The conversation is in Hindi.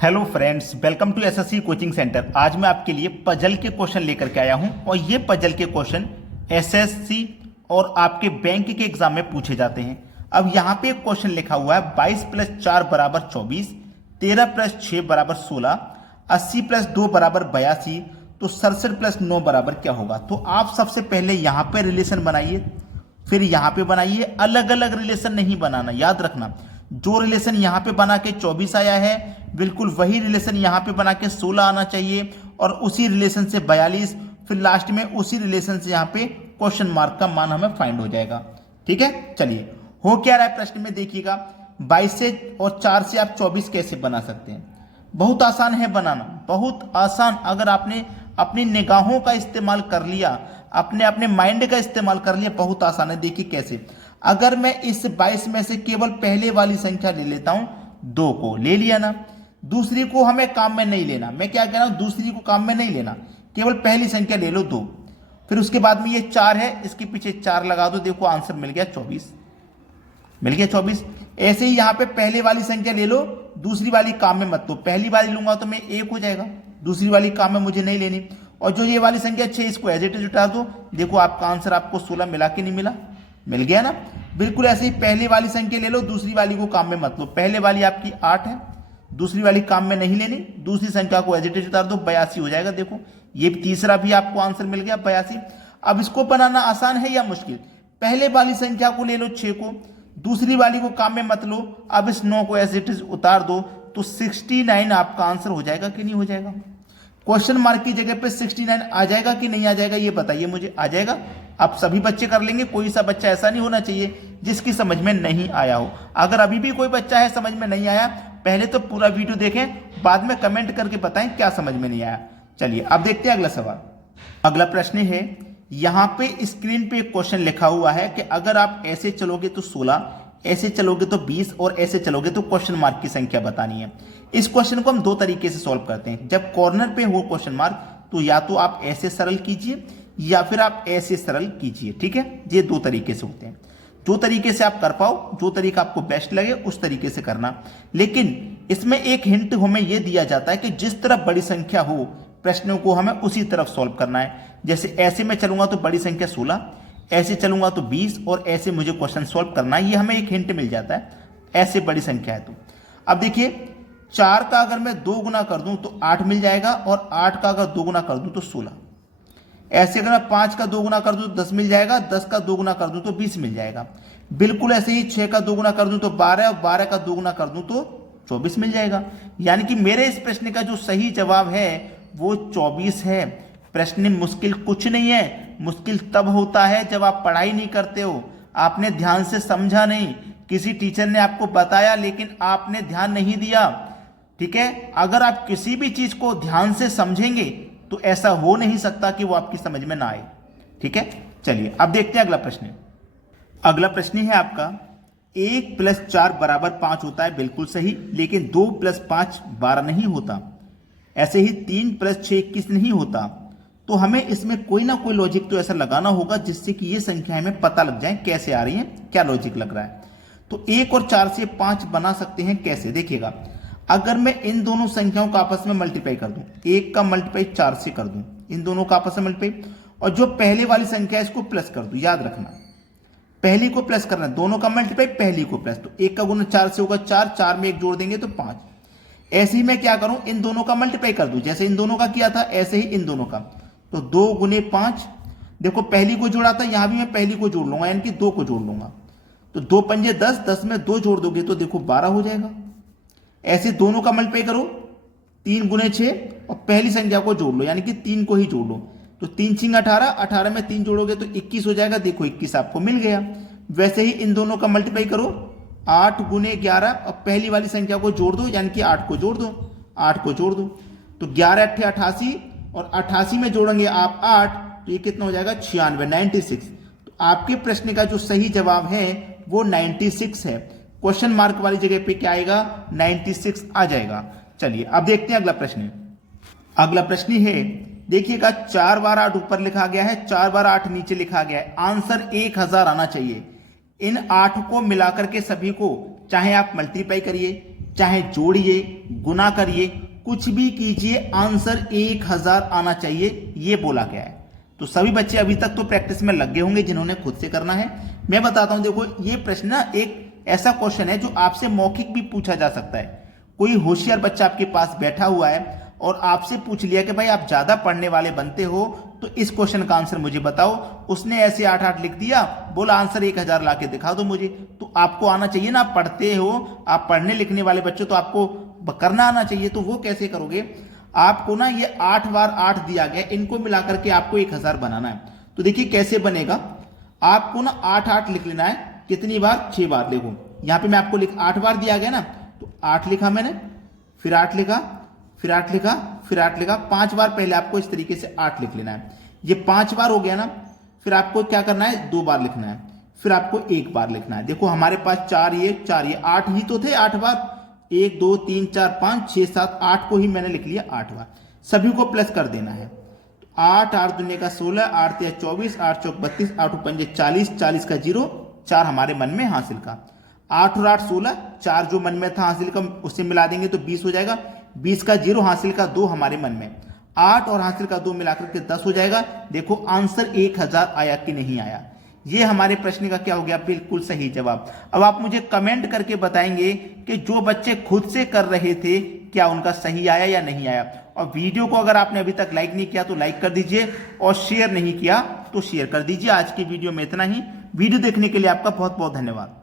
Hello friends, welcome to SSC coaching centre. आज मैं आपके लिए पजल के क्वेश्चन लेकर के आया हूं और ये पजल के क्वेश्चन एसएससी और आपके बैंक के एग्जाम में पूछे जाते हैं। अब यहाँ पे एक क्वेश्चन लिखा हुआ है 22 + 4 = 24, 13 + 6 = 16, 80 + 2 = 82, तो 67 + 9 बराबर क्या होगा। तो आप सबसे पहले यहाँ पे रिलेशन बनाइए, फिर यहाँ पे बनाइए। अलग अलग रिलेशन नहीं बनाना, याद रखना। जो रिलेशन यहाँ पे बना के 24 आया है, बिल्कुल वही रिलेशन यहाँ पे बना के 16 आना चाहिए, और उसी रिलेशन से 42, फिर लास्ट में उसी रिलेशन से यहाँ पे क्वेश्चन मार्क का मान हमें फाइंड हो जाएगा। ठीक है, चलिए हो क्या रहा है प्रश्न में देखिएगा। 22 से और 4 से आप 24 कैसे बना सकते हैं। बहुत आसान है बनाना, बहुत आसान। अगर आपने अपनी निगाहों का इस्तेमाल कर लिया, अपने अपने माइंड का इस्तेमाल कर लिया, बहुत आसान है। देखिए कैसे। अगर मैं इस 22 में से केवल पहले वाली संख्या ले लेता हूं, 2 को ले लिया ना, दूसरी को हमें काम में नहीं लेना। मैं क्या कह रहा हूं, दूसरी को काम में नहीं लेना, केवल पहली संख्या ले लो 2। फिर उसके बाद में ये 4 है, इसके पीछे 4 लगा दो, देखो आंसर मिल गया 24, मिल गया 24। ऐसे ही यहां पे पहले वाली संख्या ले लो, दूसरी वाली काम में मत लो। पहली वाली लूंगा तो मैं 1 हो जाएगा, दूसरी वाली काम में मुझे नहीं लेनी। और जो ये वाली संख्या 6, इसको एज इट इज उतार दो, देखो आपका आंसर आपको 16 मिला कि नहीं मिला, मिल गया ना। बिल्कुल ऐसे ही पहली वाली संख्या ले लो, दूसरी वाली को काम में मत लो। पहले वाली आपकी 8 है, दूसरी वाली काम में नहीं लेनी, दूसरी संख्या को एज इट इज उतार दो, 82 हो जाएगा। देखो ये तीसरा भी आपको आंसर मिल गया 82। अब इसको बनाना आसान है या मुश्किल। पहले वाली संख्या को ले लो 6 को, दूसरी वाली को काम में मत लो, अब इस 9 को एज इट इज उतार दो, तो 69 आपका आंसर हो जाएगा कि नहीं हो जाएगा। क्वेश्चन मार्क की जगह पे 69 आ जाएगा कि नहीं आ जाएगा, ये बताइए मुझे। आ जाएगा। आप सभी बच्चे कर लेंगे, कोई सा बच्चा ऐसा नहीं होना चाहिए जिसकी समझ में नहीं आया हो। अगर अभी भी कोई बच्चा है समझ में नहीं आया, पहले तो पूरा वीडियो देखें, बाद में कमेंट करके बताएं क्या समझ में नहीं आया। चलिए अब देखते हैं अगला सवाल। अगला प्रश्न है, यहां पे स्क्रीन पे एक क्वेश्चन लिखा हुआ है कि अगर आप ऐसे चलोगे तो 16, ऐसे चलोगे तो 20 और ऐसे चलोगे तो क्वेश्चन मार्क की संख्या बतानी है। इस क्वेश्चन को हम दो तरीके से सॉल्व करते हैं। जब कॉर्नर पे हो क्वेश्चन मार्क, तो या तो आप ऐसे सरल कीजिए या फिर आप ऐसे सरल कीजिए। ठीक है, ये दो तरीके से होते हैं। जो तरीके से आप कर पाओ, जो तरीका आपको बेस्ट लगे उस तरीके से करना। लेकिन इसमें एक हिंट हमें यह दिया जाता है कि जिस तरफ बड़ी संख्या हो, प्रश्नों को हमें उसी तरफ सॉल्व करना है। जैसे ऐसे में चलूंगा तो बड़ी संख्या 16, ऐसे चलूंगा तो 20, और ऐसे मुझे क्वेश्चन सॉल्व करना है। ये हमें एक हिंट मिल जाता है, ऐसे बड़ी संख्या है तो। अब देखिए 4 का अगर मैं 2 गुना कर दूं तो 8 मिल जाएगा, और 8 का अगर 2 गुना कर दूं तो 16। ऐसे अगर मैं 5 का 2 गुना कर दूं तो 10 मिल जाएगा, 10 का 2 गुना कर दूं तो 20 मिल जाएगा। बिल्कुल ऐसे ही 6 का 2 गुना कर दूं तो 12, और 12 का 2 गुना कर दूं तो 24 मिल जाएगा। यानी कि मेरे इस प्रश्न का जो सही जवाब है वो 24 है। प्रश्न मुश्किल कुछ नहीं है, मुश्किल तब होता है जब आप पढ़ाई नहीं करते हो, आपने ध्यान से समझा नहीं, किसी टीचर ने आपको बताया लेकिन आपने ध्यान नहीं दिया। ठीक है, अगर आप किसी भी चीज को ध्यान से समझेंगे तो ऐसा हो नहीं सकता कि वो आपकी समझ में ना आए। ठीक है, चलिए अब देखते हैं अगला प्रश्न। अगला प्रश्न है आपका, 1 + 4 = 5 होता है, बिल्कुल सही। लेकिन 2 + 5 12 नहीं होता। ऐसे ही 3 + 6 21 नहीं होता। तो हमें इसमें कोई ना कोई लॉजिक तो ऐसा लगाना होगा जिससे कि ये संख्या हमें पता लग जाए कैसे आ रही है, क्या लॉजिक लग रहा है। तो 1 और 4 से 5 बना सकते हैं कैसे, देखिएगा। अगर मैं इन दोनों संख्याओं का आपस में मल्टीप्लाई कर दूं, 1 का मल्टीप्लाई 4 से कर दूं, इन दोनों का आपस में मल्टीप्लाई, और जो पहले वाली संख्या है इसको प्लस कर दूं। याद रखना, पहली को प्लस करना, दोनों का मल्टीप्लाई पहली को प्लस, तो 1 का गुना 4 से होगा 4, 4 में 1 जोड़ देंगे तो 5। ऐसे ही मैं क्या करूं, इन दोनों का मल्टीप्लाई कर दूं, जैसे इन दोनों का किया था ऐसे ही इन दोनों का। तो 2 × 5, देखो पहली को जोड़ा था, यहां भी मैं पहली को जोड़ लूंगा, यानी कि 2 को जोड़ लूंगा। तो 2 पंजे 10, 10 में 2 जोड़ दोगे तो देखो 12 हो जाएगा। ऐसे दोनों का मल्टीप्लाई करो, 3 × 6, और पहली संख्या को जोड़ लो, यानी कि 3 को ही जोड़ लो। तो 3 × 18, 18 में 3 जोड़ोगे तो 21 हो जाएगा। देखो 21 आपको मिल गया। वैसे ही इन दोनों का मल्टीप्लाई करो, 8 × 11, और पहली वाली संख्या को जोड़ दो, यानी कि 8 को जोड़ दो, 8 को जोड़ दो। तो 11 × 8 = 88, और 88 में जोड़ेंगे आप 8, तो ये कितना हो जाएगा 96, 96। तो आपके प्रश्न का जो सही जवाब है वो 96 है। क्वेश्चन मार्क वाली जगह पे क्या आएगा, 96 आ जाएगा। चलिए अब देखते हैं अगला प्रश्न। अगला प्रश्न है, देखिएगा 4 बार 8 ऊपर लिखा गया है, 4 बार 8 नीचे लिखा गया है। आंसर 1000 आना चाहिए। इन 8 को मिलाकर के सभी को चाहे आप मल्टीप्लाई करिए चाहे जोड़िए, गुना करिए, कुछ भी कीजिए, आंसर 1000 आना चाहिए, ये बोला गया है। तो सभी बच्चे अभी तक तो प्रैक्टिस में लगे होंगे जिन्होंने खुद से करना है। मैं बताता हूं, देखो ये प्रश्न ना एक ऐसा क्वेश्चन है जो आपसे मौखिक भी पूछा जा सकता है। कोई होशियार बच्चा आपके पास बैठा हुआ है और आपसे पूछ लिया कि भाई आप ज्यादा पढ़ने वाले बनते हो तो इस क्वेश्चन का आंसर मुझे बताओ। उसने ऐसे 8 लिख दिया, बोला आंसर 1000 ला के दिखा दो मुझे। तो आपको आना चाहिए ना, आप पढ़ते हो, आप पढ़ने लिखने वाले बच्चे, तो आपको करना आना चाहिए। तो वो कैसे करोगे? आपको ना ये 8 बार 8 दिया गया, इनको मिलाकर के आपको 1000 बनाना है। तो देखिए कैसे बनेगा। आपको ना 8 लिख लेना है। कितनी बार? 6 बार। देखो यहां पे मैं आपको 8 बार दिया गया ना, तो 8 लिखा मैंने, फिर 8 लिखा, फिर 8 लिखा, फिर 8 लिखा। 5 बार पहले आपको इस तरीके से 8 लिख लेना है। ये 5 बार हो गया ना। फिर आपको क्या करना है? 2 बार लिखना है, फिर आपको 1 बार लिखना है। देखो हमारे पास 4 ये 8 ही तो थे 8 बार। 1 2 3 4 5 6 7 8 को ही मैंने लिख लिया 8 बार। सभी को प्लस कर देना है। 8 8 दूनी का 16, 8 3 24, 8 चौक 32, 8 पंजे 40, 40 का 0, 4 हमारे मन में हासिल का। 8 और 8 16, 4 जो मन में था हासिल का उससे मिला देंगे तो 20 हो जाएगा। 20 का 0 हासिल का 2 हमारे मन में, 8 और हासिल का 2 मिलाकर के 10 हो जाएगा। देखो आंसर 1000 आया कि नहीं आया। ये हमारे प्रश्न का क्या हो गया? बिल्कुल सही जवाब। अब आप मुझे कमेंट करके बताएंगे कि जो बच्चे खुद से कर रहे थे क्या उनका सही आया या नहीं आया। और वीडियो को अगर आपने अभी तक लाइक नहीं किया तो लाइक कर दीजिए, और शेयर नहीं किया तो शेयर कर दीजिए। आज की वीडियो में इतना ही। वीडियो देखने के लिए आपका बहुत बहुत धन्यवाद।